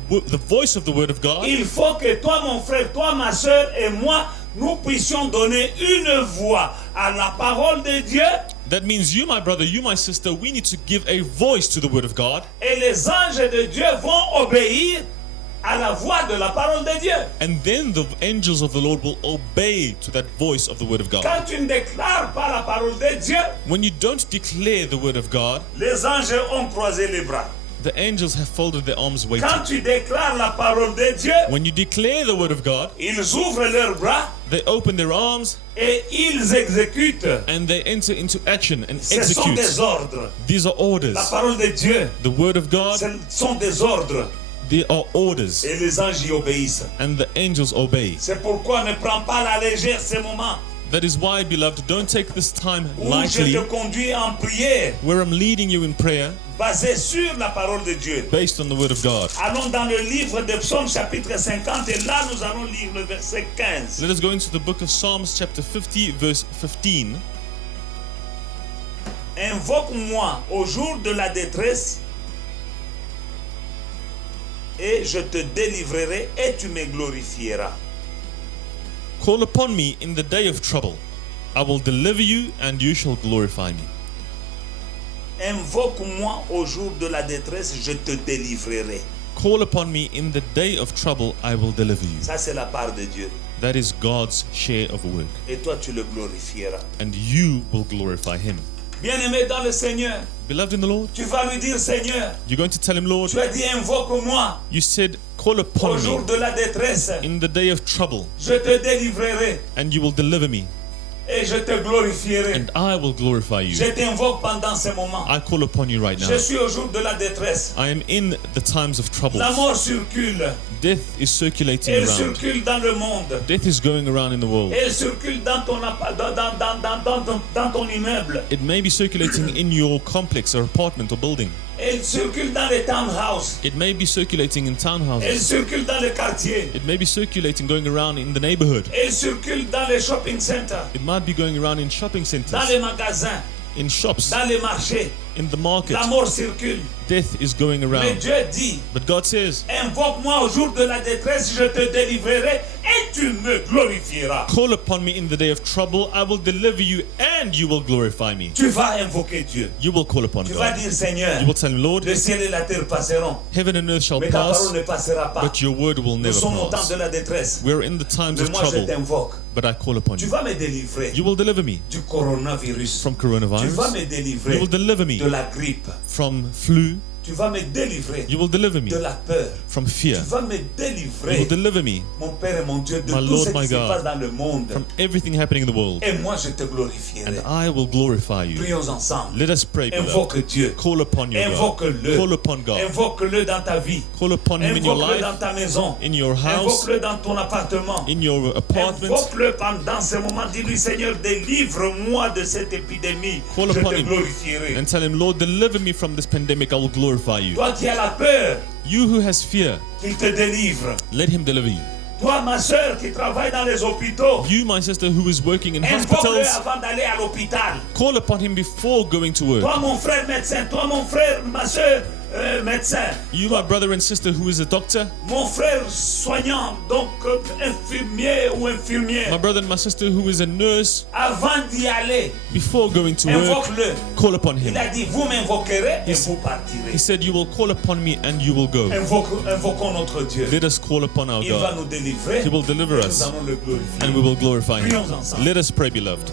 voice of the word of God, il faut que toi, mon frère, toi, ma soeur et moi, nous puissions donner une voix à la parole de Dieu. that means you, my brother, you, my sister, we need to give a voice to the word of God. Et les anges de Dieu vont obéir à la voix de la parole de Dieu. And then the angels of the Lord will obey to that voice of the word of God. Quand tu ne déclares pas la parole de Dieu, When you don't declare the word of God, les anges ont croisé les bras. the angels have folded their arms waiting. Quand tu déclares la parole de Dieu, When you declare the word of God, ils ouvrent leurs bras they open their arms et ils exécutent. and they enter into action and Ce sont execute. des ordres. These are orders. La parole de Dieu, The word of God, ce sont des ordres. they are orders. Et les anges y obéissent. And the angels obey. C'est pourquoi ne prends pas à la légère ces moments That is why, beloved, don't take this time où je lightly, te conduis en prière where I'm leading you in prayer basée sur la parole de Dieu. based on the word of God. Allons dans le livre de Psaume chapitre 50 et là nous allons lire le verset 15. Let us go into the book of Psalms chapter 50 verse 15. Invoque-moi au jour de la détresse et je te délivrerai et tu me glorifieras. Call upon me in the day of trouble. I will deliver you and you shall glorify me. Invoque-moi au jour de la détresse, je te délivrerai. Call upon me in the day of trouble, I will deliver you. Ça c'est la part de Dieu. That is God's share of work. Et toi tu le glorifieras. And you will glorify him. Bien-aimé dans le Seigneur, Beloved in the Lord, tu vas lui dire Seigneur, you're going to tell him, Lord, tu as dit invoque-moi you said, call au upon jour me de la détresse, in the day of trouble, je te délivrerai and you will deliver me, et je te glorifierai. and I will glorify you. Je t'invoque pendant ces moments. I call upon you right now. Je suis au jour de la détresse. I am in the times of trouble. La mort circule. Death is circulating Elle around. circule dans le monde. Death is going around in the world. Elle circule dans ton immeuble. It may be circulating in your complex or apartment or building. Elle circule dans les townhouses. It may be circulating in Elle townhouses. circule dans les quartiers. It may be circulating going around in the neighborhood. Elle circule dans les shopping centers, It might be going around in shopping dans centers, les magasins, in shops, dans les marchés. in the market. La mort circule. Death is going Mais around. Dieu dit, But God says, invoque-moi au jour de la détresse, je te délivrerai et tu me glorifieras. Call upon me in the day of trouble. I will deliver you and you will glorify me. Tu vas invoquer Dieu. You will call upon Tu vas God. dire, Seigneur, You will tell him, Lord, le ciel et la terre passeront, heaven and earth shall mais ta pass, parole ne passera pas. but your word will Nous never sommes au temps pass. de la détresse. We're in the times Mais of moi, je trouble, t'invoque. but I call upon Tu you. vas me délivrer You will deliver me du coronavirus. from Tu vas coronavirus. me You délivrer will deliver me de la grippe. from flu. Tu vas me délivrer You will deliver me de la peur. from Tu fear. vas me You délivrer, will deliver me mon Père et mon Dieu, de My tout Lord, ce qui my se God, passe dans le monde. from everything happening in the world. Et moi, je te glorifierai. And I will glorify you. Prions ensemble. Let us pray, beloved. Invoque Dieu. Call upon your God. Invoque-le. Call upon God. Invoque-le dans ta vie. Call upon him in your Invoque-le dans life, ta maison. in your house, Invoque-le dans ton appartement. in your apartment. Invoque-le pendant ce moment. Dis-lui, Seigneur, délivre-moi de cette épidémie. Call Je upon te him glorifierai. and tell him, Lord, deliver me from this pandemic. I will glorify you. Toi qui as la peur, You who has fear, qu'il te délivre. let him deliver you. Toi, ma soeur qui travaille dans les hôpitaux, You, my sister, who is working in invoque-le hospitals, avant d'aller à l'hôpital. call upon him before going to work. Toi, mon frère médecin, toi, mon frère, ma soeur médecin, You, my brother and sister, who is a doctor, mon frère soignant, donc infirmier ou infirmière, my brother and my sister, who is a nurse, avant d'y aller, before going to work, invoque-le. call upon him. Il a dit, vous m'invoquerez et vous He partirez. said, You will call upon me and you will go. Invoquons notre Dieu. Let us call upon our Il va God nous délivrer. He will deliver Et us. nous allons le glorifier. and we will glorify him. Prions ensemble. Let us pray, beloved.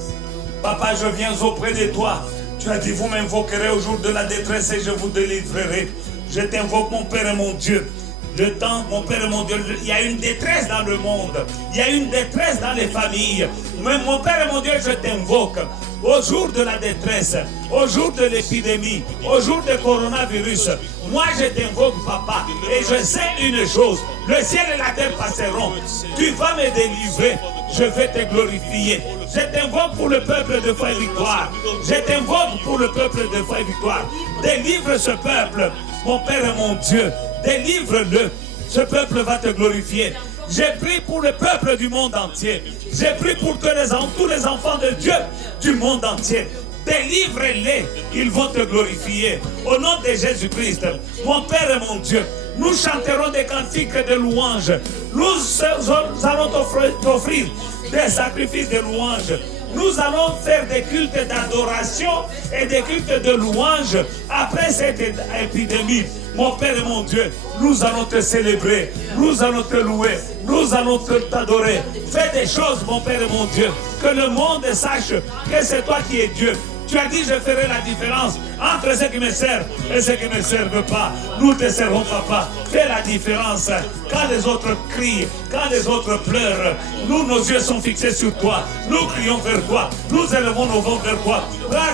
Papa, je viens auprès de toi. Tu as dit, vous m'invoquerez au jour de la détresse et je vous délivrerai. Je t'invoque, mon Père et mon Dieu. Le temps, mon Père et mon Dieu, il y a une détresse dans le monde. Il y a une détresse dans les familles. Mais mon Père et mon Dieu, je t'invoque. Au jour de la détresse, au jour de l'épidémie, au jour du coronavirus, moi je t'invoque, Papa, et je sais une chose, le ciel et la terre passeront. Tu vas me délivrer, je vais te glorifier. Je t'invoque pour le peuple de foi et victoire. Je t'invoque pour le peuple de foi et victoire. Délivre ce peuple, mon Père et mon Dieu. Délivre-le. Ce peuple va te glorifier. J'ai prié pour le peuple du monde entier. J'ai prié pour tous les enfants de Dieu du monde entier. Délivre-les, ils vont te glorifier. Au nom de Jésus-Christ, mon Père et mon Dieu, nous chanterons des cantiques de louange. Nous allons t'offrir des sacrifices de louange. Nous allons faire des cultes d'adoration et des cultes de louange après cette épidémie. Mon Père et mon Dieu, nous allons te célébrer, nous allons te louer, nous allons t'adorer. Fais des choses, mon Père et mon Dieu, que le monde sache que c'est toi qui es Dieu. Tu as dit, je ferai la différence entre ceux qui me servent et ceux qui ne me servent pas. Nous te servons, Papa. Fais la différence. Quand les autres crient, quand les autres pleurent, nous, nos yeux sont fixés sur toi. Nous crions vers toi. Nous élevons nos voix vers toi.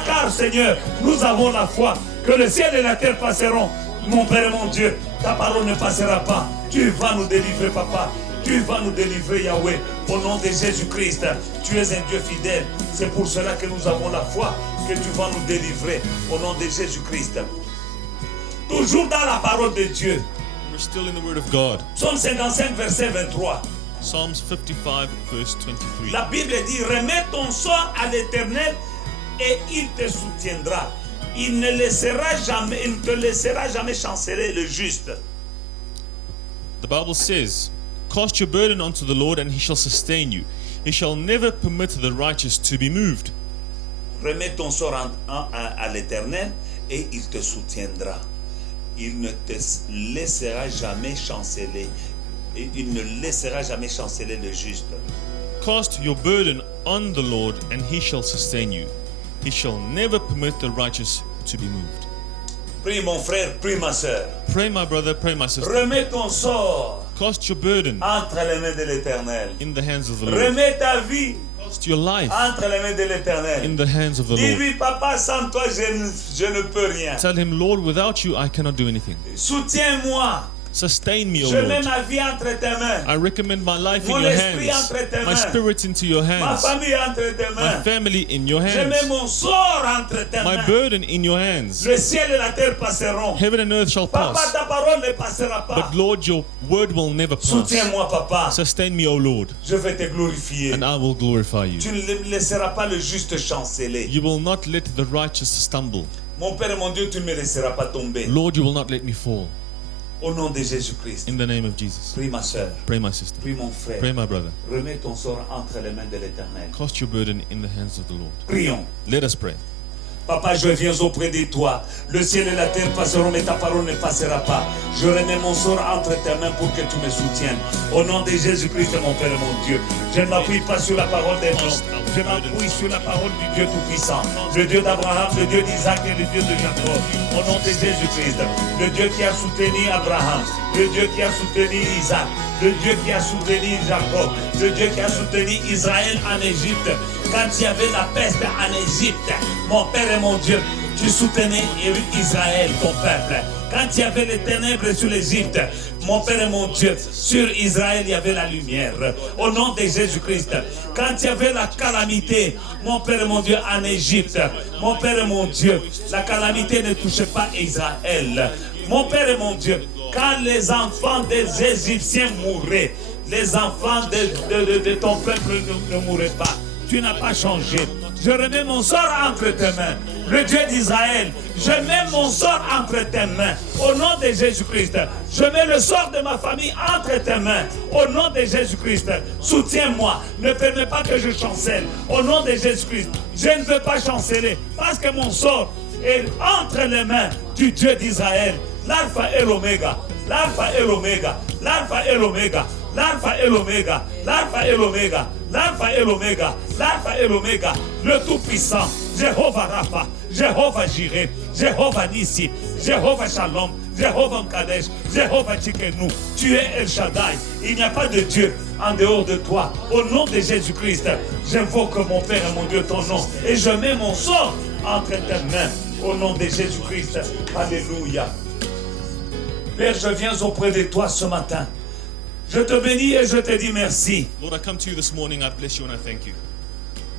Car, Seigneur, nous avons la foi que le ciel et la terre passeront. Mon Père et mon Dieu, ta parole ne passera pas. Tu vas nous délivrer, Papa. Tu vas nous délivrer, Yahweh, au nom de Jésus-Christ. Tu es un Dieu fidèle. C'est pour cela que nous avons la foi que tu vas nous délivrer au nom de Jésus-Christ. Toujours dans la parole de Dieu. We're still in the word of God. Psaume 55, verset 23. Psalms 55, verse 23. La Bible dit, remets ton sort à l'Éternel et il te soutiendra. Il ne te laissera jamais chanceler le juste. The Bible says, Cast your burden unto the Lord, and he shall sustain you. He shall never permit the righteous to be moved. Remets ton sort à l'Éternel et il te soutiendra. Il ne te laissera jamais chanceler. Et il ne laissera jamais chanceler le juste. Cast your burden on the Lord, and he shall sustain you. He shall never permit the righteous to be moved. Prie mon frère, prie ma soeur. Pray, my brother, pray, my sister. Remets ton sort Cast your burden entre les mains de l'Éternel. in the hands of the Lord. Remets ta vie Cast your life entre les mains de l'Éternel. in the hands of the Lord. Dis-lui, papa, sans toi, je ne peux rien. Tell him, Lord, without you, I cannot do anything. Soutiens-moi. Sustain me, O Je mets Lord. ma vie entre tes mains. I recommend my life in Mon your esprit hands, entre tes my mains. spirit into your Ma hands, famille entre tes my mains. family in your Je mets hands, mon sort entre tes my mains. burden in your hands. Le ciel et la terre passeront. Heaven and earth shall Papa, pass, ta parole ne passera pas. but Lord, your word will never pass. Soutiens-moi, papa. Sustain me, O Lord, Je vais te glorifier. and I will glorify you. Tu ne laisseras pas le juste chanceler. You will not let the righteous stumble. Mon Père et mon Dieu, tu ne me laisseras pas tomber. Lord, you will not let me fall. Au nom de Jésus-Christ. In the name of Jesus. Prie ma soeur. Pray, my sister. Prie mon frère. Pray, my brother. Remets ton sort entre les mains de l'Éternel. Cast your burden in the hands of the Lord. Prions. Let us pray. Papa, je viens auprès de toi. Le ciel et la terre passeront, mais ta parole ne passera pas. Je remets mon sort entre tes mains pour que tu me soutiennes. Au nom de Jésus-Christ, mon Père et mon Dieu. Je ne m'appuie pas sur la parole des hommes. Je m'appuie sur la parole du Dieu Tout-Puissant. Le Dieu d'Abraham, le Dieu d'Isaac et le Dieu de Jacob. Au nom de Jésus-Christ. Le Dieu qui a soutenu Abraham. Le Dieu qui a soutenu Isaac. Le Dieu qui a soutenu Jacob. Le Dieu qui a soutenu Israël en Égypte. Quand il y avait la peste en Égypte, mon Père et mon Dieu, tu soutenais Israël, ton peuple. Quand il y avait les ténèbres sur l'Égypte, mon Père et mon Dieu, sur Israël, il y avait la lumière. Au nom de Jésus-Christ. Quand il y avait la calamité, mon Père et mon Dieu, en Égypte, mon Père et mon Dieu, la calamité ne touchait pas Israël. Mon Père et mon Dieu, quand les enfants des Égyptiens mouraient, les enfants de ton peuple ne mouraient pas. Tu n'as pas changé. Je remets mon sort entre tes mains. Le Dieu d'Israël, je mets mon sort entre tes mains. Au nom de Jésus-Christ, je mets le sort de ma famille entre tes mains. Au nom de Jésus-Christ, soutiens-moi. Ne permets pas que je chancelle. Au nom de Jésus-Christ, je ne veux pas chanceler parce que mon sort est entre les mains du Dieu d'Israël. L'alpha et l'oméga. L'alpha et l'oméga. L'alpha et l'oméga. L'alpha et l'oméga. L'alpha et l'oméga. L'alpha et l'oméga. L'alpha et l'oméga. Le Tout-Puissant. Jéhovah Rapha. Jéhovah Jireh. Jéhovah Nissi. Jéhovah Shalom. Jéhovah Mkadesh. Jéhovah Tchikenu. Tu es El Shaddai. Il n'y a pas de Dieu en dehors de toi. Au nom de Jésus-Christ, j'invoque mon Père et mon Dieu ton nom. Et je mets mon sort entre tes mains. Au nom de Jésus-Christ. Alléluia. Père, je viens auprès de toi ce matin. Je te bénis et je te dis merci. Lord, I come to you this morning. I bless you and I thank you.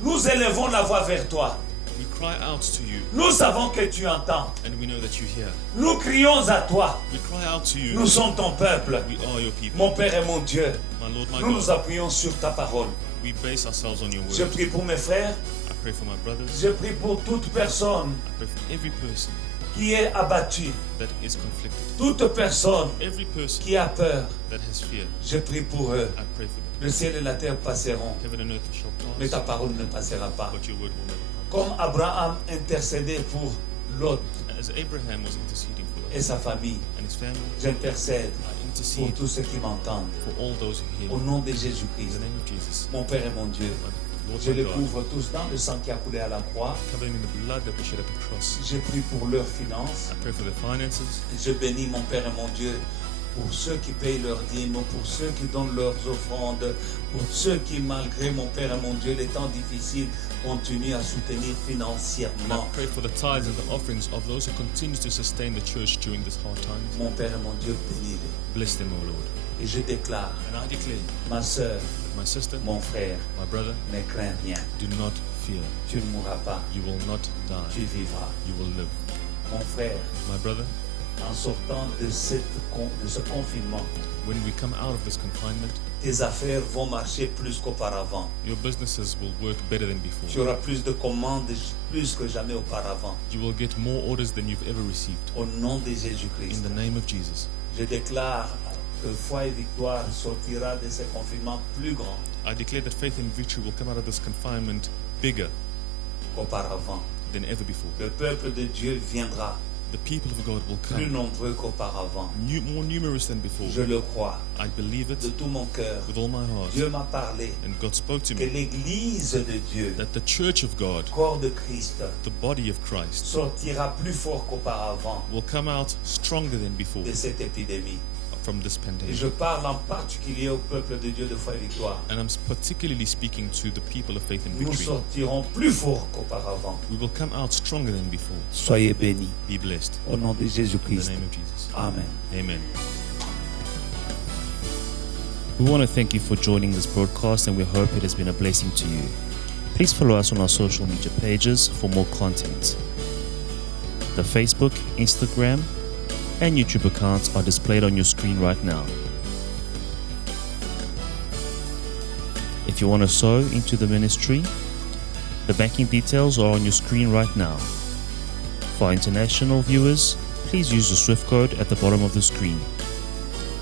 Nous élevons la voix vers toi. We cry out to you Nous savons que tu entends. and we know that you hear. Nous crions à toi. We cry out to you. Nous sommes ton peuple. We are your people. Mon Père et mon Dieu, My Lord, my nous nous God, appuyons sur ta parole. we base ourselves on your Je word. prie pour mes frères. I pray for my brothers. Je prie pour toute personne I pray for every person qui est abattue. that is conflicted. Toute personne Every person qui a peur. that has fear. Je prie pour eux. I pray for them. Le ciel et la terre passeront, Heaven and earth shall mais ta pass, parole ne passera pas. but your word will never pass. Comme Abraham intercédait pour Lot As Abraham was interceding for et Lot sa famille, and his family, j'intercède I pour intercede tous ceux qui m'entendent. for all those who hear Au me. nom de In Jésus-Christ, the name of Jesus, mon Père et mon Dieu, my Lord, je my les God, couvre tous dans le sang qui a coulé à la croix. cover them in the blood that was shed at the cross. Je prie pour leurs finances. I pray for their finances. Je bénis mon Père et mon Dieu pour ceux qui payent leurs dîmes, pour ceux qui donnent leurs offrandes, pour ceux qui, malgré mon Père et mon Dieu, les temps difficiles, continuent à soutenir And I financièrement. pray for the tithes and the offerings of those who continue to sustain the church during this hard time. Mon Père et mon Dieu, bénis-les. Bless them, O Lord. Et je déclare, And I declare ma soeur, that my sister, mon frère, my brother, ne crains rien. do not fear. Tu ne mourras pas, You will not tu die. vivras. You will live. Mon frère, My brother, en sortant de ce confinement, when we come out of this confinement, tes affaires vont marcher plus qu'auparavant. your businesses will work better than Tu before. auras plus de commandes plus que jamais auparavant. You will get more orders than you've ever received. Au nom de In Jésus-Christ, the name of Jesus, je déclare que Foi et Victoire sortira de ce confinement plus grand I declare that faith and victory will come out of this confinement bigger qu'auparavant. than ever before. Le peuple de Dieu viendra The people of God will plus come nombreux qu'auparavant. more numerous than before. Je le crois I believe de it tout mon cœur. with all my heart. Dieu m'a parlé And God spoke to que me l'Église de Dieu, that the church of God, corps de Christ, the body of Christ, sortira plus fort qu'auparavant will come out stronger than before de cette épidémie. from this Et pandemic. je parle en particulier au peuple de Dieu de Foi et Victoire. And I'm particularly speaking to the people of faith and Nous victory. sortirons plus fort qu'auparavant. We will come out stronger than before. Soyez bénis Be blessed. au nom de In the Jésus-Christ. name of Jesus. Amen. Amen. We want to thank you for joining this broadcast and we hope it has been a blessing to you. Please follow us on our social media pages for more content. The Facebook, Instagram, and YouTube accounts are displayed on your screen right now. If you want to sow into the ministry, the banking details are on your screen right now. For our international viewers, please use the SWIFT code at the bottom of the screen.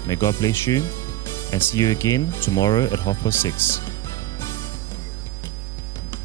May God bless you and see you again tomorrow at 6:30.